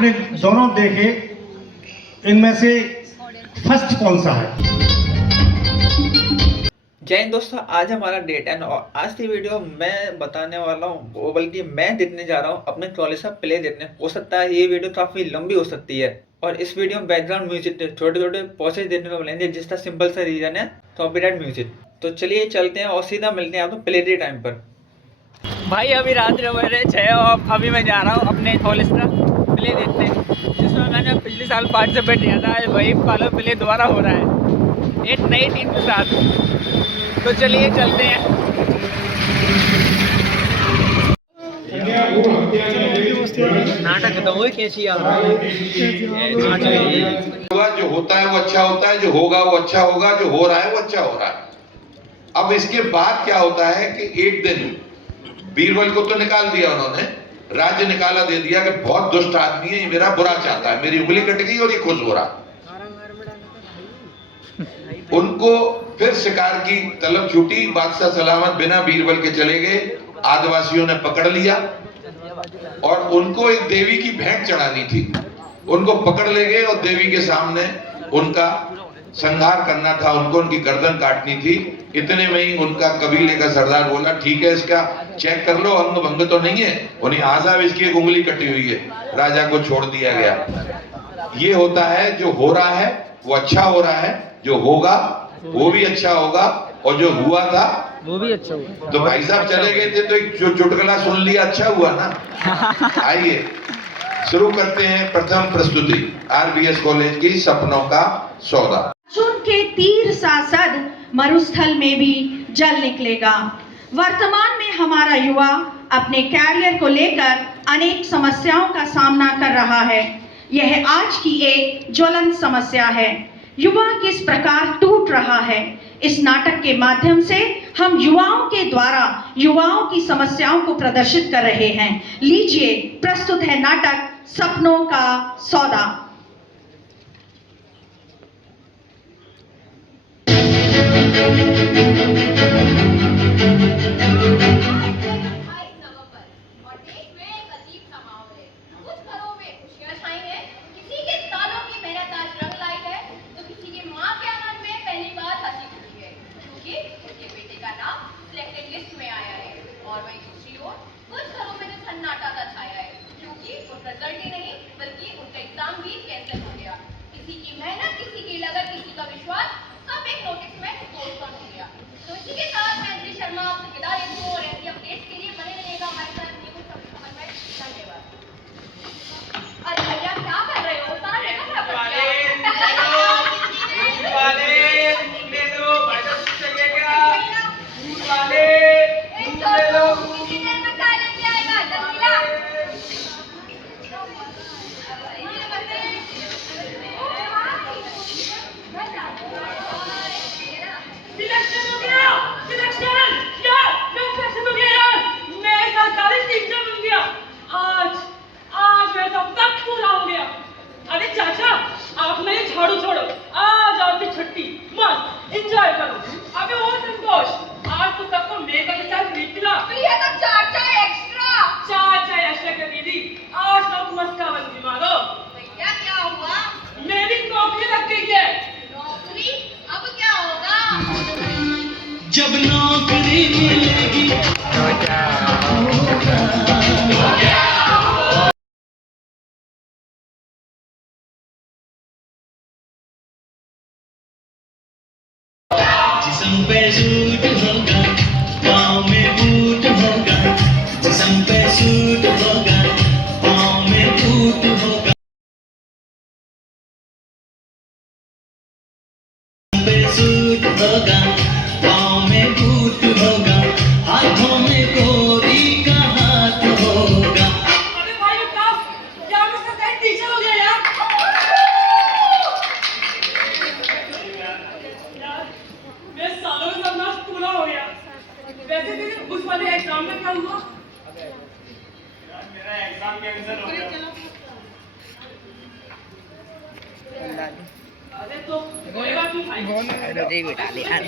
आपने दोनों देखे, इनमें से फर्स्ट कौन सा है? जय हिंद दोस्तों, आज हमारा डे 10 और आज की वीडियो मैं बताने वाला हूँ, वो बल्कि मैं देखने जा रहा हूँ अपने ट्रॉली का प्ले देखने। हो सकता है ये वीडियो काफ़ी लंबी हो सकती है और इस वीडियो में बैकग्राउंड म्यूजिक छोटे छोटे पॉसेज देखने को मिलेंगे, जिसका सिंपल सा रीजन है कॉपीराइट म्यूजिक। तो चलिए चलते हैं और सीधा मिलते हैं आपको प्ले डे टाइम पर। भाई अभी रात 6 और अभी मैं जा रहा हूँ अपने कॉलेज का प्ले देखने, जिसमें मैंने पिछले साल पार्टिसिपेट किया था। वही वाला प्ले दोबारा हो रहा है एक नई टीम के साथ। तो चलिए चलते हैं। नाटक तो वही कैसी आ रहा है। जो होता है वो अच्छा होता है, जो होगा वो अच्छा होगा, जो हो रहा है वो अच्छा हो रहा है। अब इसके बाद क्या होता है कि एक दिन बीरबल को तो निकाल दिया उन्होंने, राज्य निकाला दे दिया कि बहुत दुष्ट आदमी है, ये मेरा बुरा चाहता है, मेरी उंगली कट गई और ये खुश हो रहा। उनको फिर शिकार की तलब छूटी, बादशाह सलामत बिना बीरबल के चले गए, आदिवासियों ने पकड़ लिया और उनको एक देवी की भेंट चढ़ानी थी। उनको पकड़ ले गए और देवी के सामने उनका संहार करना था, उनको उनकी गर्दन काटनी थी। इतने में ही उनका कबीले का सरदार बोला, ठीक है इसका चेक कर लो, अंग भंग तो नहीं है। उन्हें आजाब इसकी एक उंगली कटी हुई है। राजा को छोड़ दिया गया। ये होता है, जो हो रहा है वो अच्छा हो रहा है, जो होगा वो भी अच्छा होगा और जो हुआ था वो भी अच्छा हुआ। तो भाई साहब चले गए थे तो एक चुटकुला सुन लिया, अच्छा हुआ ना। आइए शुरू करते हैं प्रथम प्रस्तुति आरबीएस कॉलेज की सपनों का सौदा। अर्जुन के तीर सा सद मरुस्थल में भी जल निकलेगा। वर्तमान में हमारा युवा अपने कैरियर को लेकर अनेक समस्याओं का सामना कर रहा है। यह आज की एक ज्वलंत समस्या है। युवा किस प्रकार टूट रहा है। इस नाटक के माध्यम से हम युवाओं के द्वारा युवाओं की समस्याओं को प्रदर्शित कर रहे हैं। लीजिए प्रस्तुत है नाटक सपनों का सौदा। जब नौकरी मिलेगी तो क्या होगा? जिस्म पे सूट होगा, पाँव में बूट होगा। जिस्म पे सूट होगा, पाँव में बूट होगा। जिस्म पे सूट होगा, पाँव में बूट होगा, हाथों में गोरी का हाथ होगा। अरे भाई विकास, क्या मैं सरकारी टीचर हो गया यार? यार, मेरे सालों का सपना पूरा हो गया। वैसे तेरे उस वाले एग्जाम में क्या हुआ? यार मेरा एग्जाम कैंसिल हो गया। अरे तो कोई बात नहीं भाई। अरे बेटा ले यार,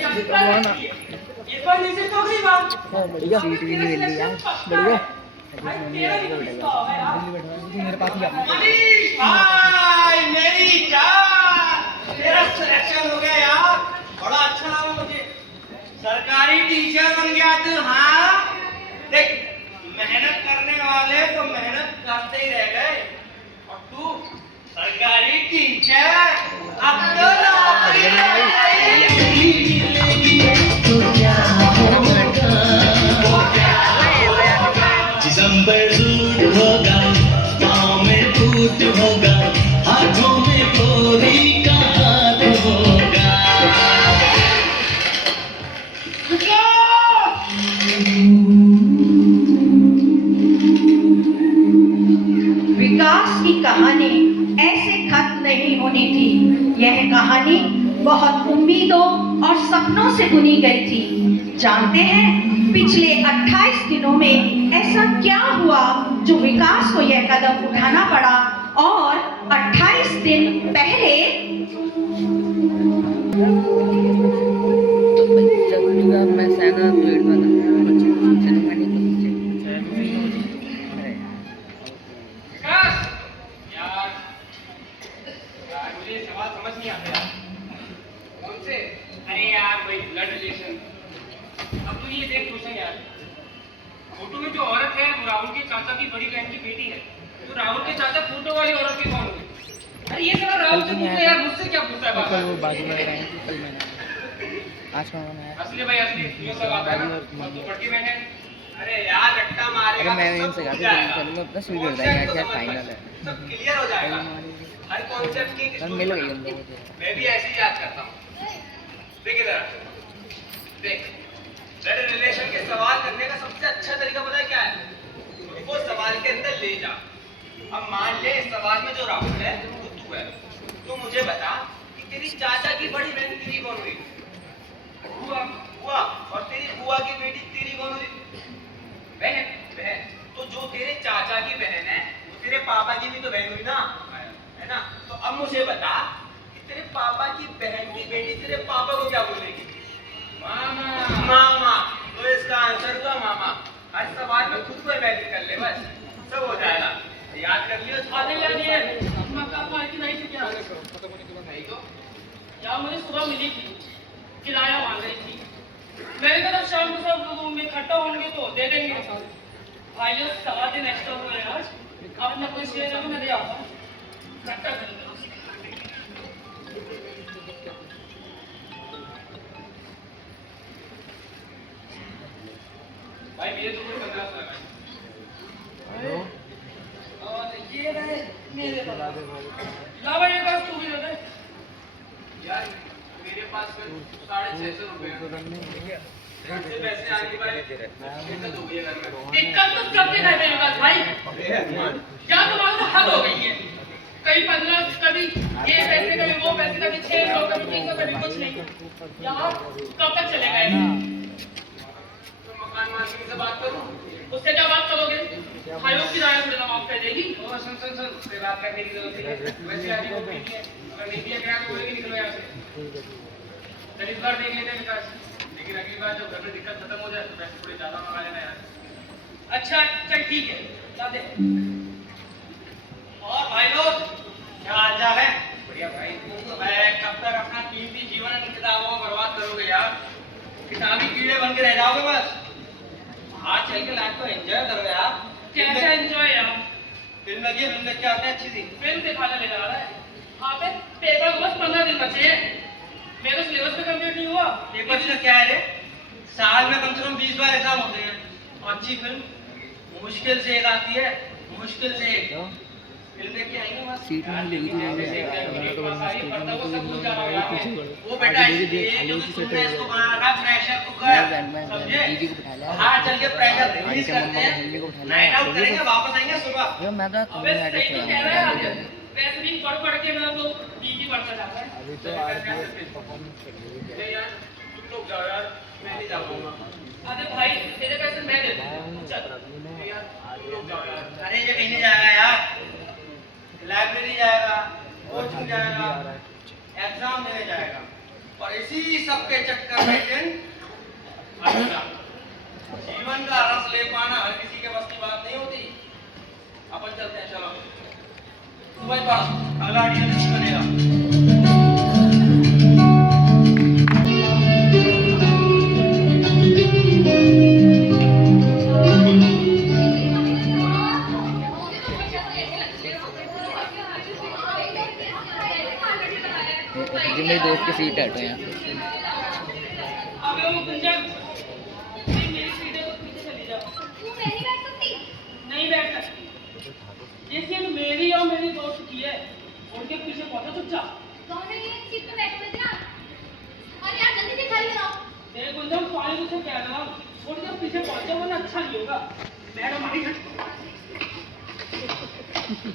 एक बार नीचे तो गई बात। बढ़िया सीट भी नहीं मिल रही यार, बढ़िया। भाई तेरा भी तो किस्सा होगा यार। मनीष भाई मेरी जान, तेरा सिलेक्शन हो गया यार, बड़ा अच्छा लगा मुझे। सरकारी टीचर बन गया तू। हाँ देख, मेहनत करने वाले तो मेहनत करते ही रह गए, और तू सरकारी टीचर, अब तो नौकरी लग गई। जिस्म पर सूट होगा, पाँव में बूट होगा, हाथों में गोरी का हाथ होगा। विकास की कहानी ऐसे खत्म नहीं होनी थी। यह कहानी बहुत उम्मीदों और सपनों से बुनी गई थी। जानते हैं पिछले 28 दिनों में ऐसा क्या हुआ जो विकास को यह कदम उठाना पड़ा, और 28 दिन पहले मुझे सवाल समझ नहीं आता यार। कौन से? अरे यार भाई ब्लड रिलेशन। अब तो ये देख क्वेश्चन यार, फोटो में जो औरत है वो राहुल के चाचा की बड़ी बहन की बेटी है, तो राहुल के चाचा फोटो वाली औरत के कौन होंगे? अरे ये सारा राहुल से पूछे यार, मुझसे क्या पूछता है बाबा? असली भाई असली, ये सब आता है ना, तो बड़ी बहन है। अरे यार रट्टा मारेगा तो सब क्लियर हो जाएगा। हर कॉन्सेप्ट की मिल गई हम लोगों को। मैं भी ऐसे ही याद करता हूँ। देख इधर, देख ब्लड रिलेशन के सवाल करने का सबसे अच्छा तरीका पता है क्या है? उसको सवाल के अंदर ले जा। अब मान ले इस सवाल में जो राहुल है वो तू है, तो मुझे बता कि तेरी चाचा की बड़ी बहन तेरी कौन हुई? बुआ। बुआ। और तेरी बुआ की बेटी तेरी कौन हुई? बहन। बहन। तो जो तेरे चाचा की बहन है वो तेरे पापा की भी तो बहन हुई ना, है ना? तो अब मुझे बता कि तेरे पापा की बहन की बेटी तेरे पापा को क्या बोलेगी? मामा। मामा। तो इसका आंसर हुआ मामा। हर सवाल में खुद को इमेजिन कर ले, बस सब हो जाएगा। याद कर लियो। आधे याद है मक्का पार्टी नहीं थी क्या? नहीं तो यार मुझे सुबह मिली थी, किराया मांग रही थी। मैंने कहा शाम को सब लोग में इकट्ठा होंगे तो दे देंगे। भाई लोग 7 दिन एक्स्ट्रा हुए हैं आज, अपना कोई शेयर है मैं दे आता हूँ, इकट्ठा कर लो। भाई मेरे तो कोई 1500 है भाई। और ये रहे मेरे पास। ला भाई ये बस तू भी दे दे। यार मेरे पास फिर 650 रुपए हैं। से पैसे आने भाई दिक्कत हो गई है घर में। दिक्कत तो सबके घर में होगा भाई। क्या तुम्हारा तो हद हो गई है। कभी 15, कभी ये पैसे, कभी वो पैसे, कभी 600, कभी 300, कभी कुछ नहीं। यार कब तक चलेगा ये? तो मकान मालिक से बात करूं? उससे क्या बात करोगे? भाई लोग किराया थोड़ा माफ कर देगी। ओ सुन उससे बात करने की जरूरत है। वैसे आज वो नहीं है, अगर नहीं दिया गया तो बोलेगी निकलो यहाँ से। चल इस बार देख लेते हैं विकास, लेकिन अगली बार जब घर में दिक्कत खत्म हो जाए तो पैसे थोड़े ज्यादा मंगा लेना यार। अच्छा चल ठीक है, ला दे। और भाई लोग क्या हाल चाल है? बढ़िया भाई। मैं कब तक अपना कीमती जीवन इन किताबों में बर्बाद करोगे यार? किताबी कीड़े बन के रह जाओगे बस। बाहर चल के लाइफ को एंजॉय करो यार। कैसा एंजॉय यार? फिल्म लगी है, फिल्म देख के आपने अच्छी थी। फिल्म दिखाने ले जा रहा है। हाँ पे पेपर को बस 15 दिन बचे हैं। मेरा सिलेबस भी कंप्लीट नहीं हुआ। पेपर से क्या है रे? साल में कम से कम 20 बार एग्जाम होते हैं। और अच्छी फिल्म मुश्किल से एक आती है, मुश्किल से एक। फिल्म देख के आएंगे बस। सीट में ले गई वो बेटा इसलिए क्योंकि तुमने इसको बना रखा प्रेशर कुकर, समझे? हाँ चल के प्रेशर रिलीज करते हैं, नाइट आउट करेंगे, वापस आएंगे सुबह। अबे सही तो कह रहा है। वैसे भी पढ़ के मेरा तो बीपी बढ़ता जा रहा है। यार तुम लोग जाओ यार, मैं नहीं जा पाऊंगा। अरे भाई तेरे पैसे मैं दे दूँ। चल यार तुम लोग जाओ यार। अरे ये कहीं नहीं जाएगा यार, लाइब्रेरी जाएगा, कोचिंग जाएगा, एग्जाम देने जाएगा, और इसी सब के चक्कर में जीवन का रस ले पाना हर किसी के बस की बात नहीं होती। अपन चलते हैं, चलो। के पास, अगला ऑडिशन शुरू करेगा। जी मेरी दोस्त की सीट हटो यहाँ से। अबे वो गुंजन, नहीं मेरी सीट है तो पीछे चली जाओ। तू नहीं बैठ सकती? नहीं बैठ सकती। ये सीट मेरी और मेरी दोस्त की है। उनके पीछे पहुंचो चुपचाप। दोनों ये सीट पे बैठ लेते ना। अरे यार जल्दी से खाली कराओ। देख गुंजन, पानी तुझे क्या ना, थोड़ी देर पीछे पहुंचो वरना अच्छा नहीं होगा। मैडम आई है।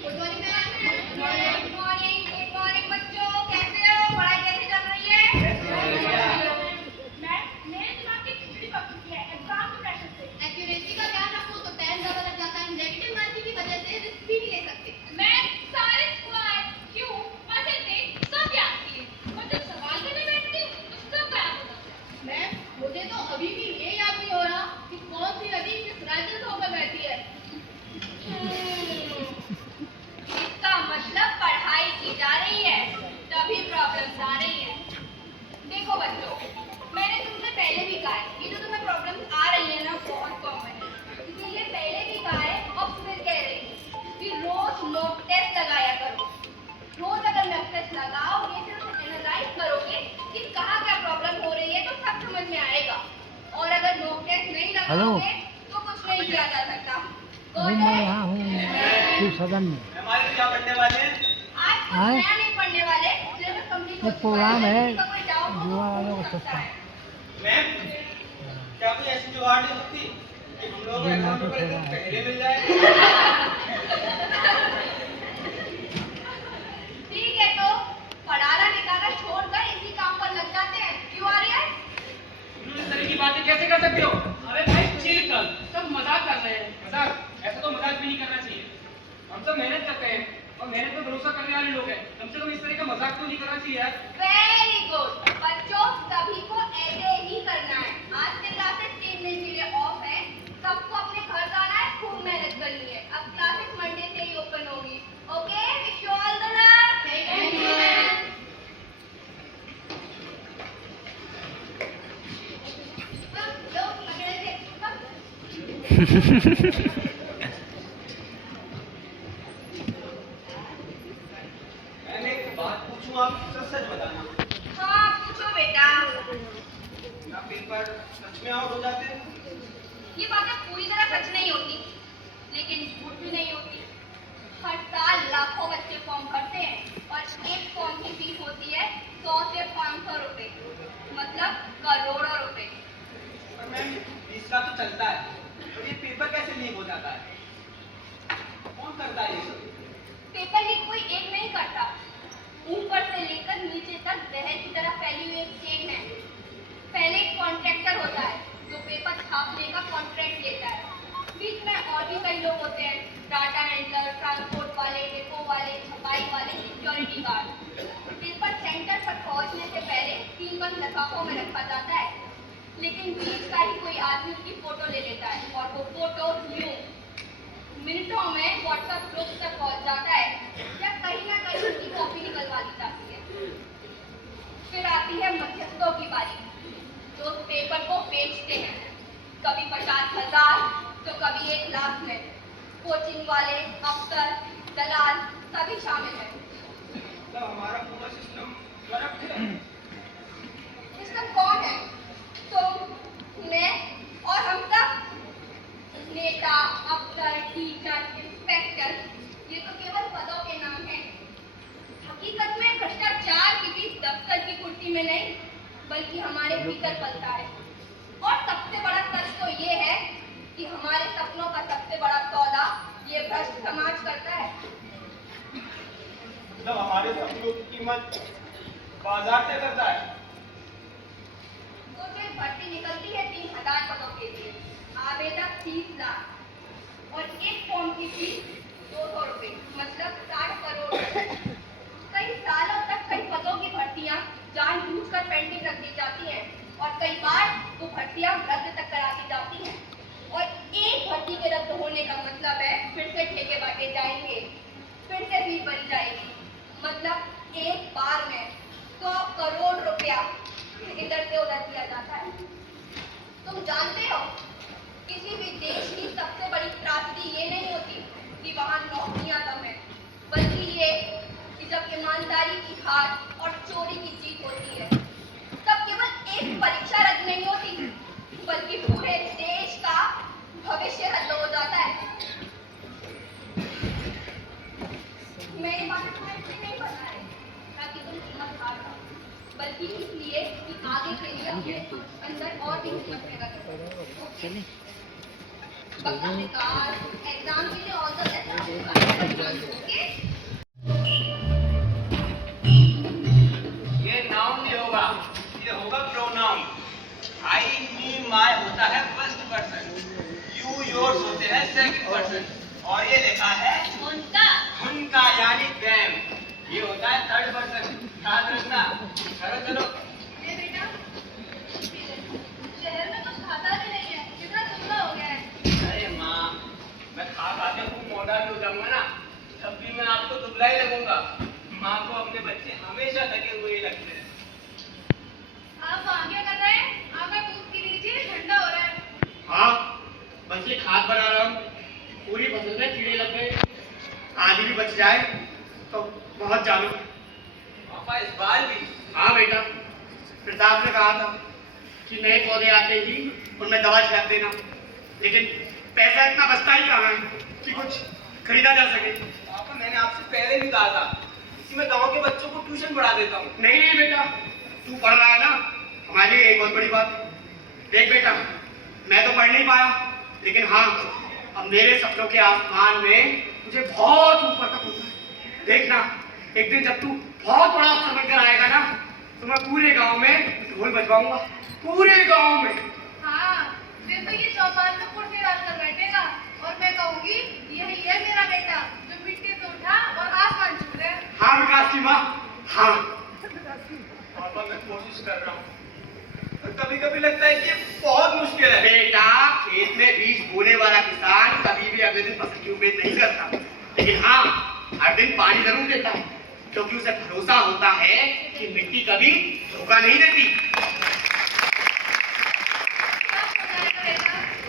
Good morning ma'am. Good morning. Good morning बच्चों, कैसे हो? पढ़ाई कैसे चल रही है? मैम मेरे दिमाग की खिचड़ी पक चुकी है एग्जाम के प्रेशर से। एक्यूरेसी का ध्यान रखो तो टाइम ज्यादा लग जाता है। नेगेटिव मार्किंग की वजह से रिस्क भी नहीं ले सकते। मैम सारे स्क्वाड क्यों परसेंटेज सब याद किए, और जब सवाल करने बैठती हूँ तो सब गायब हो जाता है। मैम मुझे तो अभी भी ये याद नहीं हो रहा कि कौन सी नदी किस राज्य से होकर बहती है। इसका मतलब पढ़ाई की जा रही है, तभी प्रॉब्लम्स आ रही हैं। देखो बच्चों, मैंने तुमसे पहले भी कहा है, ये जो तुम्हें प्रॉब्लम्स आ रही है ना बहुत कॉमन है। इसीलिए पहले भी कहा है और फिर कह रही हूँ कि रोज मॉक टेस्ट लगाया करो। रोज अगर मॉक टेस्ट लगाओगे फिर उसे एनालाइज करोगे कि कहाँ क्या प्रॉब्लम हो रही है तो सब समझ में आएगा। और अगर मॉक टेस्ट नहीं लगाओगे तो कुछ नहीं किया जा सकता। हमारे क्या पढ़ने वाले हैं? आज कुछ नया नहीं पढ़ने वाले, सिलेबस कंप्लीट हो चुका है। कोई डाउट हो तो पूछ सकता है। मैम क्या कोई ऐसी जुगाड़ नहीं होती कि हम लोग को एग्जाम पेपर एकदम पहले मिल जाए? ठीक है तो पढ़ाना लिखाना छोड़कर इसी काम पर लग जाते हैं। क्यों आ रही है? तुम इस तरह की बातें कैसे कर सकते हो? अरे भाई चिल कर, सब मजाक कर रहे हैं। मजाक? ऐसा तो मजाक भी नहीं करना चाहिए। हम सब मेहनत करते हैं और मेहनत पर भरोसा करने वाले लोग हैं। कम से कम इस तरह का मजाक तो नहीं करना चाहिए यार। वेरी गुड बच्चों, सभी को ऐसे ही करना है। आज से क्लासेस 3 दिन के लिए ऑफ है, सबको अपने घर जाना है, खूब मेहनत करनी है। अब क्लासेस मंडे से ही ओपन होगी। Okay, wish you all the luck. Thank you ma'am. लोग पकड़े थे। मैंने एक बात पूछूं, आप सच सच बताना। हाँ पूछो बेटा। क्या पेपर सच में आउट हो जाते हैं? ये बातें पूरी तरह सच नहीं होती, लेकिन झूठ भी नहीं होती। हर साल लाखों बच्चे फॉर्म भरते हैं और एक फॉर्म की फीस होती है 100 से 500 रुपए, मतलब करोड़ों रुपए। और मैम तीसरा तो चलता है, और ये पेपर कैसे लीक हो जाता है? कौन करता है ये सब? पेपर लीक कोई एक नहीं करता, ऊपर से लेकर नीचे तक जहर की तरह फैली हुई एक चेन है। पहले एक कॉन्ट्रैक्टर होता है जो पेपर छापने का कॉन्ट्रैक्ट लेता है। बीच में और भी कई लोग होते हैं, डाटा एंटर, ट्रांसपोर्ट वाले, डिपो वाले, छपाई वाले, सिक्योरिटी गार्ड। पेपर सेंटर पर पहुंचने से पहले 3 बंद लिफाफों में रखा जाता है, लेकिन बीच का ही कोई आदमी उसकी फोटो ले लेता है और वो फोटो यूं मिनटों में व्हाट्सएप ग्रुप तक पहुंच जाता है या कहीं ना कहीं उसकी कॉपी निकलवा दी जाती है। फिर आती है मध्यस्थों की बारी, जो उस पेपर को बेचते हैं, कभी 50,000 तो कभी 1 लाख में। कोचिंग वाले, अफसर, दलाल सभी शामिल हैं। तो हमारा पूरा सिस्टम करप्ट है। सिस्टम कौन है? तुम, मैं और हम सब। नेता, अफसर, टीचर, इंस्पेक्टर, ये तो केवल पदों के नाम हैं। हकीकत में भ्रष्टाचार किसी दफ्तर की कुर्सी में नहीं, बल्कि हमारे भीतर पलता है। और सबसे बड़ा सच तो ये है कि हमारे सपनों का सबसे बड़ा सौदा ये भ्रष्ट समाज करता है। मतलब हमारे सपनों की कीमत बाजार तय करता है। तो फिर भर्ती निकलती है 3000 पदों के लिए, आवेदक 30 लाख और एक फॉर्म की फीस 200 रुपए, मतलब 60 करोड़। कई सालों तक कई पदों की भर्तियां जानबूझकर पेंडिंग रख दी जाती हैं और कई बार वो भर्तियां रद्द तक करा दी जाती हैं। और एक भर्ती के रद्द होने का मतलब है फिर से ठेके बांटे जाएंगे, फिर से फीस भरी जाएगी। एक बार में 100 करोड़ रुपया इधर से उधर किया जाता है। तुम जानते हो किसी भी देश की सबसे बड़ी त्रासदी ये नहीं होती कि वहाँ नौकरियां कम है, बल्कि ये कि जब ईमानदारी की हार और चोरी की जीत होती है तब केवल एक परीक्षा रद्द नहीं होती बल्कि पूरे देश का भविष्य रद्द हो जाता है। मैं ये बात तुम्हें इसलिए नहीं बता रही ताकि तुम हिम्मत हार जाओ, बल्कि इसलिए कि आगे के लिए अपने अंदर और भी हिम्मत पैदा करो। अपना विकास एग्जाम के लिए ऑल द बेस्ट। ओके, ये नाउन नहीं होगा, ये होगा प्रोनाउन। आई मी माय होता है फर्स्ट पर्सन, यू योर्स होते हैं सेकंड पर्सन, और ये लिखा है उनका यानी them, ये होता है थर्ड पर्सन। याद रखना। चलो चलो। ये बेटा शहर में कुछ खाता भी नहीं है, कितना दुबला हो गया है। अरे माँ, मैं खा के खूब मोटा भी हो जाऊंगा ना, तब भी मैं आपको दुबला ही लगूंगा। माँ को अपने बच्चे हमेशा थके हुए ही लगते हैं। आप वहाँ क्या कर रहे हैं? आपका दूध पी लीजिए, ठंडा हो रहा है। हाँ, बस ये खाद बना रहा हूँ। पूरी फसल में कीड़े लग गए, आधी भी बच जाए तो बहुत जानो। पापा इस बार भी? हाँ बेटा, प्रताप ने कहा था कि नए पौधे आते ही उनमें दवा छिड़क देना, लेकिन पैसा इतना बचता ही कहाँ है कि कुछ खरीदा जा सके। पापा मैंने आपसे पहले भी कहा था कि मैं गांव के बच्चों को ट्यूशन पढ़ा देता हूँ। नहीं नहीं बेटा, तू पढ़ रहा है ना, हमारे लिए एक बहुत बड़ी बात है। देख बेटा, मैं तो पढ़ नहीं पाया, लेकिन हाँ, अब मेरे सपनों के आसमान में मुझे बहुत ऊपर तक उठना है। देखना, एक दिन जब तू बहुत बड़ा अफसर बनकर आएगा ना, तो मैं पूरे गांव में ढोल बजवाऊंगा, पूरे गांव में। हाँ, फिर तो ये चौपाल में कुर्सी डालकर बैठेगा और मैं कहूँगी यही है मेरा बेटा जो मिट्टी से उठा और आसमान छू रहा है। हाँ विकास की माँ, हाँ। पापा मैं कोशिश कर रहा हूँ, कभी कभी लगता है कि ये बहुत मुश्किल है। बेटा, खेत में बीज बोने वाला किसान कभी भी अगले दिन फसल की उम्मीद नहीं करता, लेकिन हाँ, हर दिन पानी जरूर देता है, क्योंकि उसे भरोसा होता है कि मिट्टी कभी धोखा नहीं देती।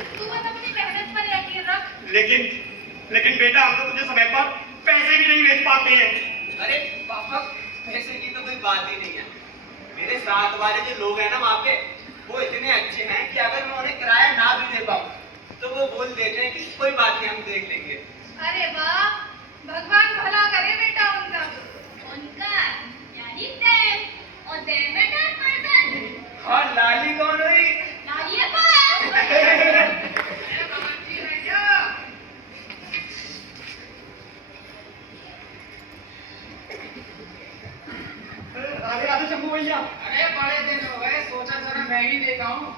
तू बस अपनी मेहनत पर यकीन रख। लेकिन बेटा, हम तो तुझे समय पर पैसे भी नहीं भेज पाते हैं। अरे पापा, पैसे की तो कोई बात ही नहीं है। मेरे साथ वाले जो लोग हैं ना वहाँ पे, वो इतने अच्छे हैं कि अगर मैं उन्हें किराया ना भी दे पाऊँ तो वो बोल देते हैं कि कोई बात नहीं, हम देख लेंगे। अरे वाह, भगवान भला करे बेटा उनका। यानी them, और them में 10%। और लाली कौन हुई? लाली है पास। अरे आधे शंभू भैया। अरे बड़े दिन हो गए, सोचा जरा मैं ही देखा हूँ।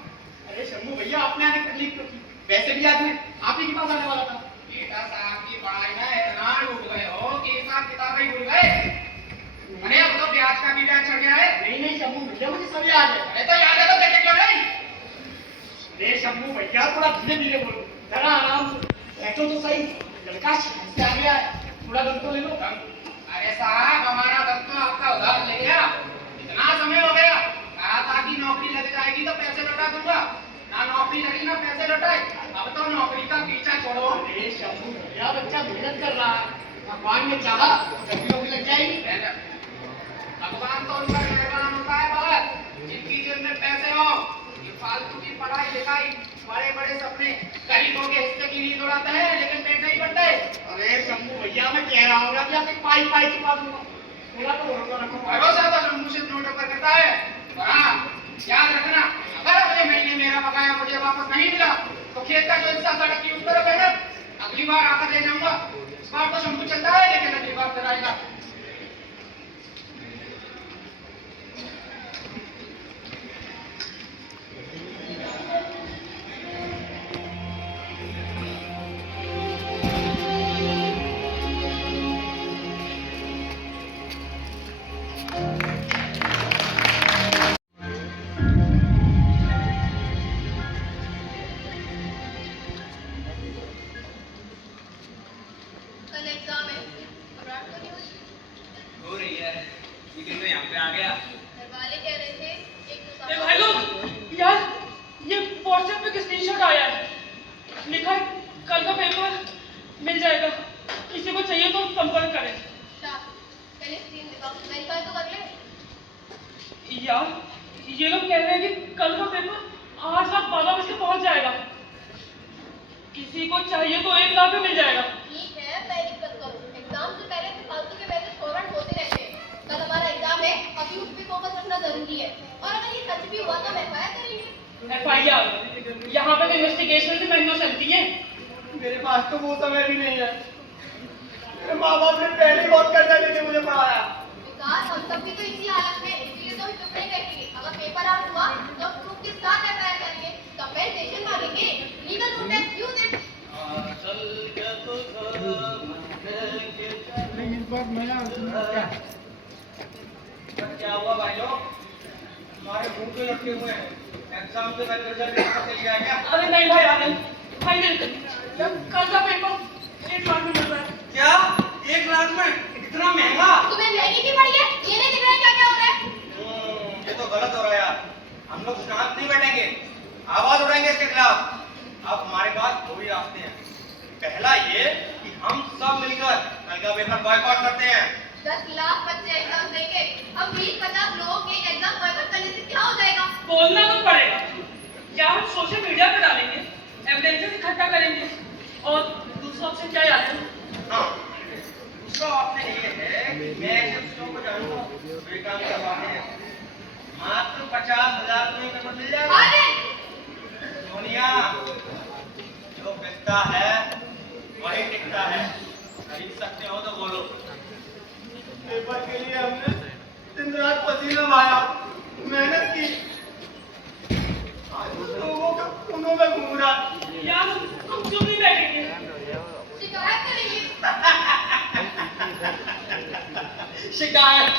अरे शंभू भैया, आपने आने तकलीफ तो की, वैसे भी आज मैं आप ही के पास आने वाला था। बेटा साहब की पढ़ाई में इतना डूब गए हो कि हिसाब किताब ही भूल गए। अरे अब तो ब्याज का भी ब्याज चढ़ गया है। नहीं शंभू भैया, मुझे सब याद है। अरे तो याद है तो देखे क्यों नहीं? अरे शंभू भैया, थोड़ा धीरे धीरे बोलो, जरा आराम से बैठो तो सही। लड़का शहर से आ गया है, थोड़ा दम तो ले लो। अरे साहब, हमारा दम तो आपका उधार ले गया। इतना समय हो गया, कहा था कि नौकरी लग जाएगी तो पैसे लौटा दूंगा, ना नौकरी लगी ना पैसे लौटाए। अब तो नौकरी का पीछा छोड़ो। अरे शंभू भैया, बच्चा मेहनत कर रहा है, भगवान ने चाहा जब भी नौकरी लग जाएगी। भगवान तो उन पर मेहरबान होता है बाबा, जिनकी जेब में पैसे हो। ये फालतू की पढ़ाई लिखाई, बड़े बड़े सपने, गरीबों के हिस्से की नींद उड़ाते हैं, लेकिन पेट नहीं भरते। अरे शंभू भैया, मैं कह रहा हूँ ना कि आपके पाई पाई छुपा दूंगा, थोड़ा तो भरोसा रखो। भरोसा तो शंभू से नोट पर करता है। और हाँ, याद रखना, अगर अगले महीने मेरा बकाया मुझे वापस नहीं मिला तो खेत का जो हिस्सा सड़क की उस तरफ है ना, अगली बार आकर ले जाऊंगा। इस बार तो शंभू चलता है, लेकिन अगली बार फिर आएगा। कल एग्जाम है, घबराहट तो नहीं हुई? हो रही है, दिन तो यहाँ पे आ गया। घर वाले कह रहे थे एक ए भाई लोग यार, ये व्हाट्सएप पे स्क्रीनशॉट आया है, लिखा है कल का पेपर मिल जाएगा, किसी को चाहिए तो संपर्क करें। पहले स्क्रीन दिखाओ, वेरीफाई तो कर ले। यार ये लोग कह रहे हैं कि कल का पेपर आज रात 12 बजे पहुंच जाएगा, किसी को चाहिए तो 1 लाख में मिल जाएगा। ठीक है, पहले कल करो। एग्जाम से पहले तो फालतू के मैसेज फॉरवर्ड होते रहते हैं। कल हमारा एग्जाम है, अभी उस पे फोकस रखना जरूरी है, और अगर ये सच भी हुआ तो हम एफआईआर करेंगे। एफआईआर यहाँ पे इन्वेस्टिगेशन से महीनों चलती है। मेरे पास तो वो समय भी नहीं है। मेरे माँ बाप ने पहले बहुत कर्जा लेके मुझे पढ़ाया। विकास, हम सब भी तो इसी हालत में, इसलिए तो हम चुप नहीं बैठेंगे। अगर पेपर आउट हुआ तो हम प्रूफ के साथ एफआईआर करेंगे, कंपेंसेशन मांगेंगे, लीगल प्रोटेक्ट यूज इट। क्या हुआ भाई लोग? हमारे मुंह पे लटके हुए हैं। एग्जाम से पहले रिजल्ट पता चल गया क्या? अरे नहीं भाई, आ नहीं भाई, कल का पेपर 1 लाख में मिल रहा है। क्या 1 लाख में? इतना महंगा? तुम्हें महंगी की पड़ी है? ये नहीं दिख रहा है क्या क्या हो रहा है? ये तो गलत हो रहा है यार। हम लोग शांत नहीं बैठेंगे, आवाज उठाएंगे इसके खिलाफ। अब हमारे पास 2 ही रास्ते हैं। पहला ये कि हम सब मिलकर कल का पेपर बॉयकॉट करते हैं। 10 लाख बच्चे एग्जाम देंगे, अब 20-50 लोगों के एग्जाम बॉयकॉट करने से क्या हो जाएगा? बोलना तो पड़ेगा, या हम सोशल मीडिया पे डालेंगे, एविडेंसेस इकट्ठा करेंगे, और दूसरा ऑप्शन क्या याद है? हाँ, दूसरा ऑप्शन ये है कि मैं ऐसे बच्चों को जानूंगा जो ये काम करवाते हैं। मात्र 50,000 रुपये में पेपर मिल जाएगा। सोनिया, जो बिकता है वही टिकता है। खरीद सकते हो तो बोलो। पेपर के लिए हमने दिन रात पसीना बहाया, मेहनत की, आज उन लोगों के खूनों में घूम रहा। यार हम क्यों नहीं बैठेंगे? शिकायत करेंगे। शिकायत।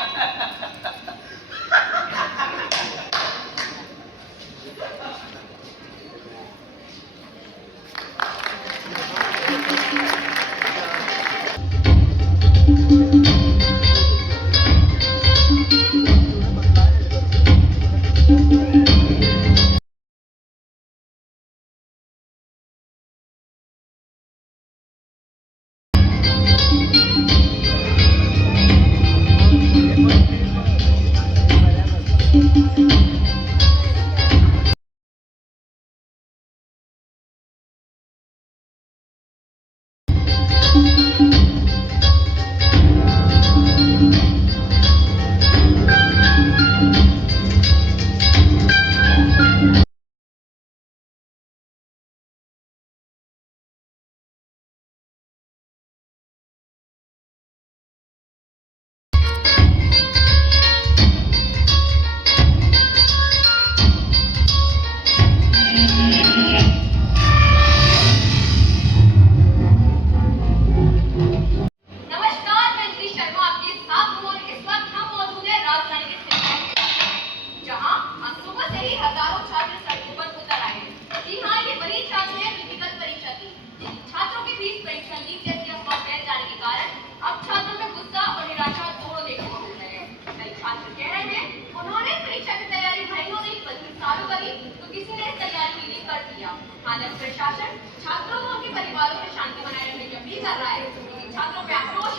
हालांकि प्रशासन छात्रों व उनके परिवारों में शांति बनाए रखने की अपील कर रहा है, लेकिन छात्रों में आक्रोश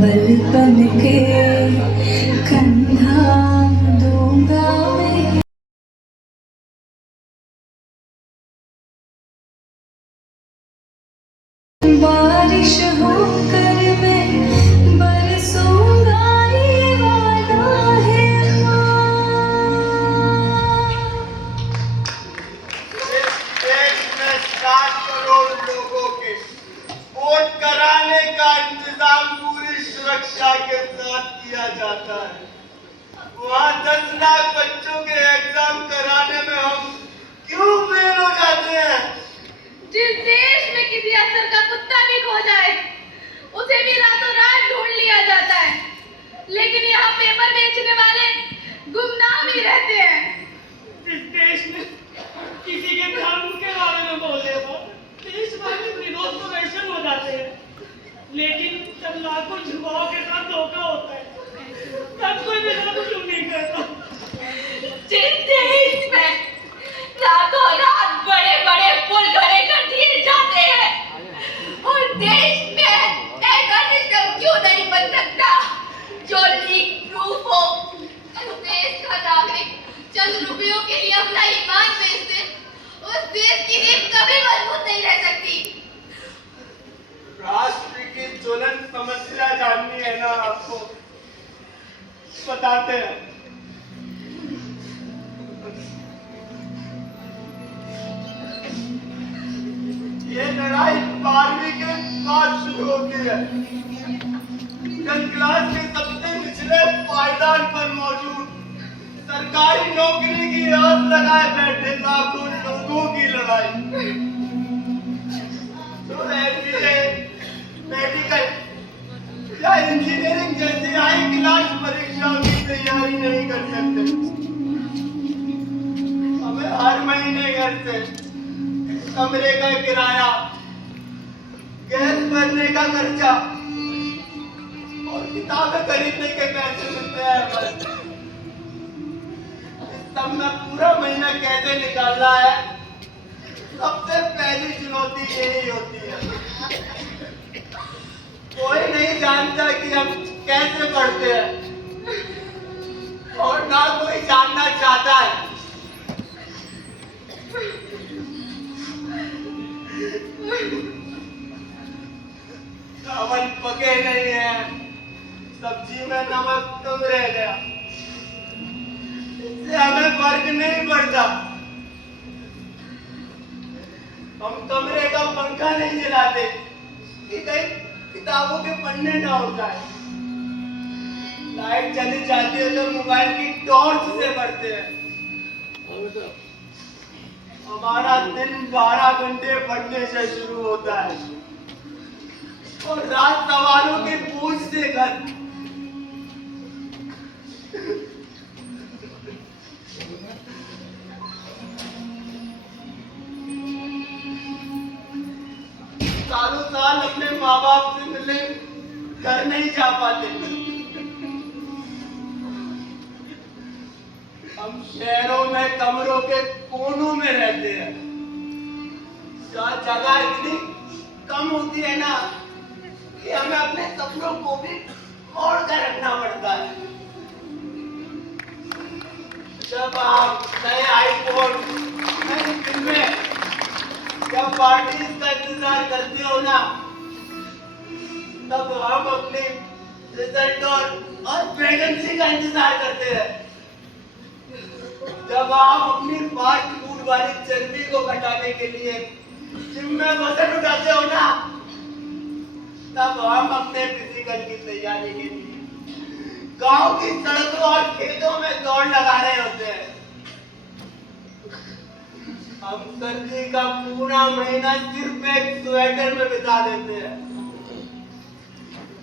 बलपन के बारिश होकर मैं बरसूंगा ये वादा है देश में 7 करोड़ लोगों के वोट कराने का इंतजाम पूरी सुरक्षा के साथ किया जाता है। वहाँ 10 लाख बच्चों के एग्जाम कराने में हम क्यों फेल हो जाते हैं? जिस देश में किसी अफसर का कुत्ता भी खो जाए उसे भी रातों रात ढूंढ लिया जाता है, लेकिन यहाँ पेपर बेचने वाले गुमनाम ही रहते हैं। जिस देश में किसी के धर्म के बारे में बोलने पर देश वाले विरोध प्रदर्शन हो जाते हैं, लेकिन जब लाखों युवाओं के साथ धोखा होता है तब कोई मेरा कुछ नहीं करता। जिस देश में रातों रात बड़े बड़े पुल खड़े कर दिए जाते हैं और देश में ऐसा सिस्टम क्यों नहीं बन सकता जो लीक प्रूफ हो? देश का नागरिक चंद रुपयों के लिए अपना ईमान बेच दे, उस देश की नींव कभी मजबूत नहीं रह सकती। राष्ट्र की ज्वलंत समस्या जाननी है ना आपको? बताते हैं। ये लड़ाई 12वीं के बाद शुरू होती है, जब क्लास के सबसे निचले पायदान पर मौजूद सरकारी नौकरी की आस लगाए बैठे लाखों लोगों की लड़ाई। जो MBA, मेडिकल या इंजीनियरिंग जैसी हाई क्लास परीक्षाओं की तैयारी नहीं कर सकते। हमें हर महीने घर से कमरे का किराया, गैस भरने का खर्चा और किताबें खरीदने के पैसे मिलते हैं। तब में पूरा महीना कैसे निकालना है, सबसे पहली चुनौती यही होती है। कोई नहीं जानता कि हम कैसे पढ़ते हैं और ना कोई जानना चाहता है। चावल पके नहीं है, सब्जी में नमक कम रह गया, इससे हमें फर्क नहीं पड़ता। हम कमरे का पंखा नहीं जलाते कि कहीं किताबों के पन्ने ना हो जाए। लाइट चली जाती है तो मोबाइल की टॉर्च से पढ़ते हैं। हमारा दिन 12 घंटे पढ़ने से शुरू होता है और रात सवालों की पूछ से खत्म। सालों साल अपने माँ बाप से मिलने घर नहीं जा पाते। हम शहरों में कमरों के कोनों में रहते हैं, जहाँ जगह इतनी कम होती है ना कि हमें अपने सपनों को भी मोड़ कर रखना पड़ता है। जब आप नए आईफोन, नई फिल्में या पार्टीज का इंतजार करते हो ना, तब हम अपनी रिजल्ट और वैकेंसी का इंतजार करते हैं। जब आप अपनी फास्ट फूड वाली चर्बी को घटाने के लिए जिम में वजन उठाते हो ना, तब हम अपने फिजिकल की तैयारी के लिए गांव की सड़कों और खेतों में दौड़ लगा रहे होते हैं। हम सर्दी का पूरा महीना सिर्फ एक स्वेटर में बिता देते हैं,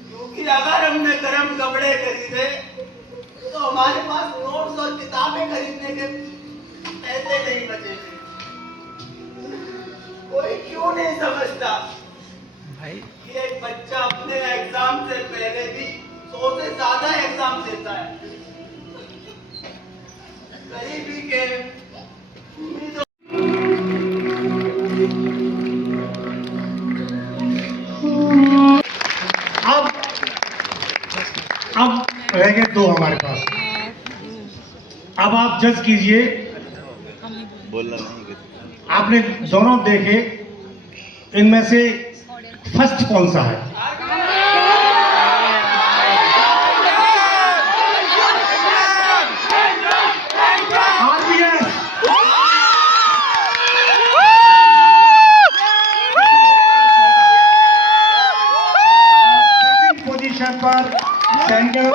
क्योंकि अगर हमने गर्म कपड़े खरीदे तो हमारे पास नोट्स और किताबें खरीदने के पैसे नहीं बचेंगे। कोई क्यों नहीं समझता कि एक बच्चा अपने एग्जाम से पहले भी 100 से ज्यादा एग्जाम देता है। गरीबी के अब रह गए 2 हमारे पास। अब आप जज कीजिए, आपने दोनों देखे, इनमें से फर्स्ट कौन सा है? आरबीएस। सेकंड पोजीशन पर सेंटर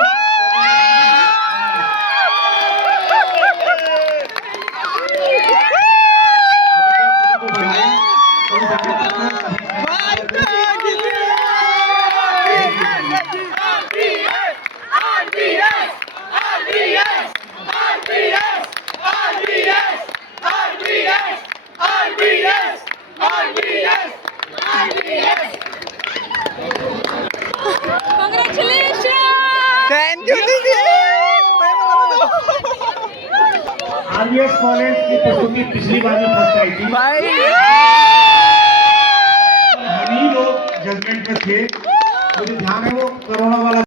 आरबीएस कॉलेज की प्रस्तुति पिछली बार में फर्स्ट आई थी। हम ही लोग जजमेंट में थे, मुझे ध्यान है वो कोरोना वाला।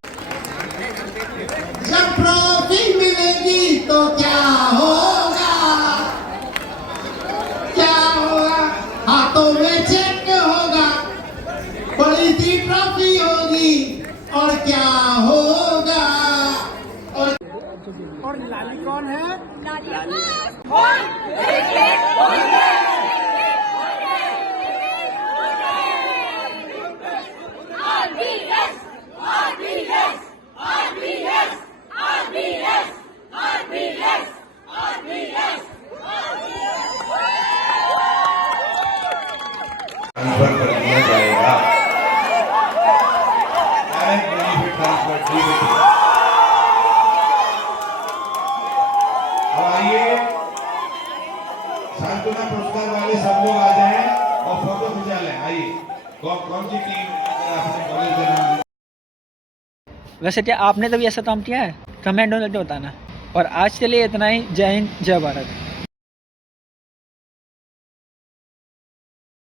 जब ट्रॉफी मिलेगी तो क्या होगा, क्या होगा? हाथों में चेक होगा, बड़ी सी ट्रॉफी होगी और क्या होगा? और लाली कौन है? ट्रांसफर कर दिया जाएगा। डायरेक्ट बेनिफिट ट्रांसफर ठीक है। अब आइए सांत्वना पुरस्कार वाले सब लोग आ जाएं और फोटो खिंचा लें। आइए कौन सी टीम अपने कॉलेज का नाम? वैसे क्या आपने कभी ऐसा काम किया है? कमेंट में बताना। और आज के लिए इतना ही। जय हिंद, जय भारत।